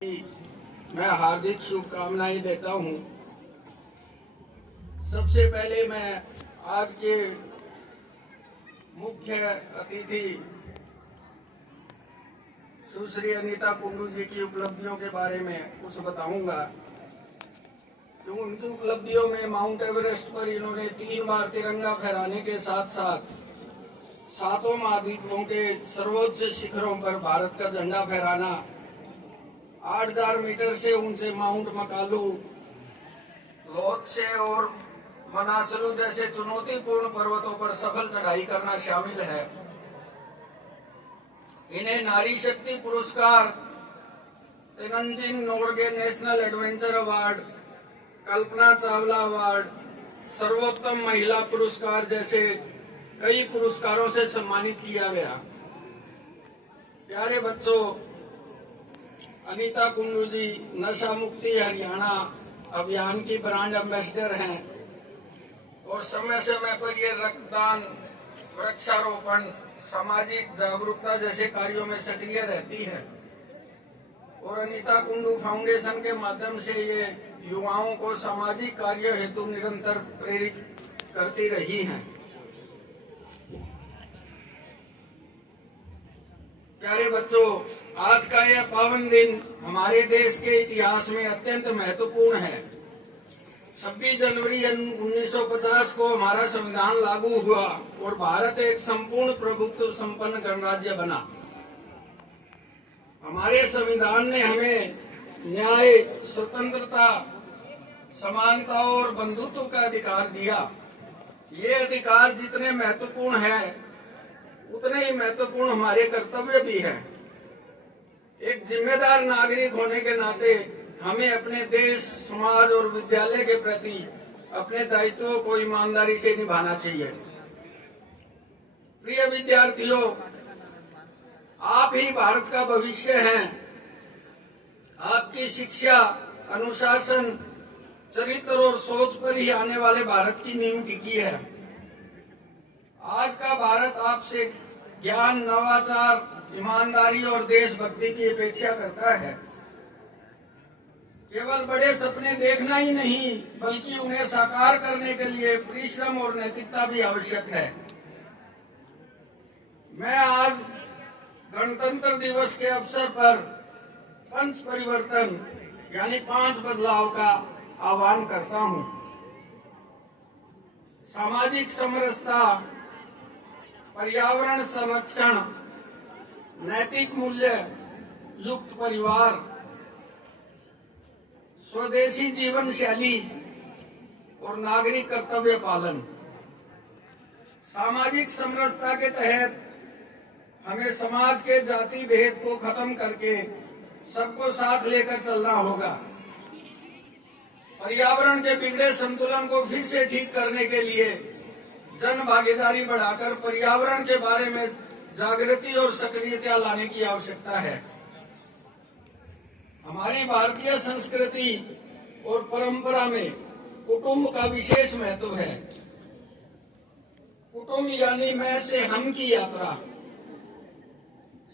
मैं हार्दिक शुभकामनाएं देता हूं। सबसे पहले मैं आज के मुख्य अतिथि सुश्री अनीता कुंडू जी की उपलब्धियों के बारे में कुछ बताऊंगा। तो उनकी उपलब्धियों में माउंट एवरेस्ट पर इन्होंने 3 बार तिरंगा फहराने के साथ साथ 7 महाद्वीपों के सर्वोच्च शिखरों पर भारत का झंडा फहराना, 8000 मीटर से ऊंचे माउंट मकालू, लोत्से और मनासलू जैसे चुनौतीपूर्ण पर्वतों पर सफल चढ़ाई करना शामिल है। इन्हें नारी शक्ति पुरस्कार, Tenzing Norgay national adventure award, Kalpana Chawla award, सर्वोत्तम महिला पुरस्कार जैसे कई पुरस्कारों से सम्मानित किया गया। प्यारे बच्चों, अनीता कुंडू जी नशा मुक्ति हरियाणा अभियान की ब्रांड एम्बेसडर हैं और समय समय पर ये रक्तदान, वृक्षारोपण, सामाजिक जागरूकता जैसे कार्यों में सक्रिय रहती है और अनीता कुंडू फाउंडेशन के माध्यम से ये युवाओं को सामाजिक कार्य हेतु निरंतर प्रेरित करती रही हैं। प्यारे बच्चों, आज का यह पावन दिन हमारे देश के इतिहास में अत्यंत महत्वपूर्ण है। 26 जनवरी 1950 को हमारा संविधान लागू हुआ और भारत एक संपूर्ण प्रभुत्व संपन्न गणराज्य बना। हमारे संविधान ने हमें न्याय, स्वतंत्रता, समानता और बंधुत्व का अधिकार दिया। ये अधिकार जितने महत्वपूर्ण हैं, उतने ही महत्वपूर्ण हमारे कर्तव्य भी हैं। एक जिम्मेदार नागरिक होने के नाते हमें अपने देश, समाज और विद्यालय के प्रति अपने दायित्वों को ईमानदारी से निभाना चाहिए। प्रिय विद्यार्थियों, आप ही भारत का भविष्य हैं। आपकी शिक्षा, अनुशासन, चरित्र और सोच पर ही आने वाले भारत की नींव टिकी है। आज का भारत आपसे ज्ञान, नवाचार, ईमानदारी और देशभक्ति की अपेक्षा करता है। केवल बड़े सपने देखना ही नहीं, बल्कि उन्हें साकार करने के लिए परिश्रम और नैतिकता भी आवश्यक है। मैं आज गणतंत्र दिवस के अवसर पर पंच परिवर्तन यानी 5 बदलाव का आह्वान करता हूं। सामाजिक समरसता, पर्यावरण संरक्षण, नैतिक मूल्य युक्त परिवार, स्वदेशी जीवन शैली और नागरिक कर्तव्य पालन। सामाजिक समरसता के तहत हमें समाज के जाति भेद को खत्म करके सबको साथ लेकर चलना होगा। पर्यावरण के बिगड़े संतुलन को फिर से ठीक करने के लिए जन भागीदारी बढ़ाकर पर्यावरण के बारे में जागृति और सक्रियता लाने की आवश्यकता है। हमारी भारतीय संस्कृति और परंपरा में कुटुंब का विशेष महत्व है। कुटुंब यानी मैं से हम की यात्रा।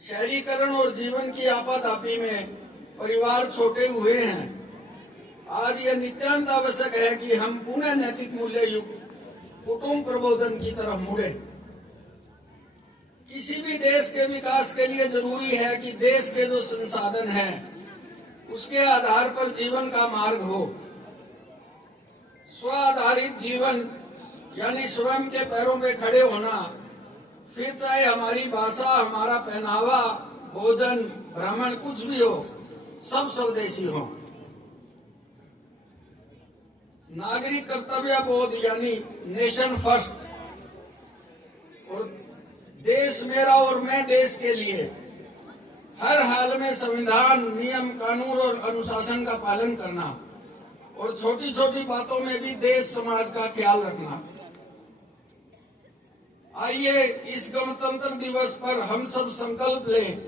शहरीकरण और जीवन की आपाधापी में परिवार छोटे हुए हैं। आज यह नितांत आवश्यक है कि हम पुनः नैतिक मूल्य युक्त कुटुंब प्रबोधन की तरफ मुड़े। किसी भी देश के विकास के लिए जरूरी है कि देश के जो संसाधन हैं, उसके आधार पर जीवन का मार्ग हो। स्व आधारित जीवन यानी स्वयं के पैरों पे खड़े होना, फिर चाहे हमारी भाषा, हमारा पहनावा, भोजन, भ्रमण कुछ भी हो, सब स्वदेशी हो। नागरिक कर्तव्य बोध यानी नेशन फर्स्ट और देश मेरा और मैं देश के लिए हर हाल में संविधान, नियम, कानून और अनुशासन का पालन करना और छोटी छोटी बातों में भी देश समाज का ख्याल रखना। आइए इस गणतंत्र दिवस पर हम सब संकल्प लें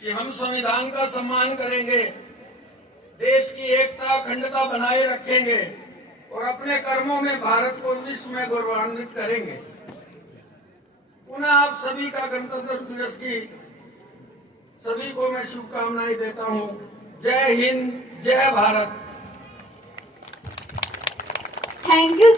कि हम संविधान का सम्मान करेंगे, देश की एकता, अखंडता बनाए रखेंगे और अपने कर्मों में भारत को विश्व में गौरवान्वित करेंगे। पुनः आप सभी का गणतंत्र दिवस की सभी को मैं शुभकामनाएं देता हूं। जय हिंद, जय भारत। Thank you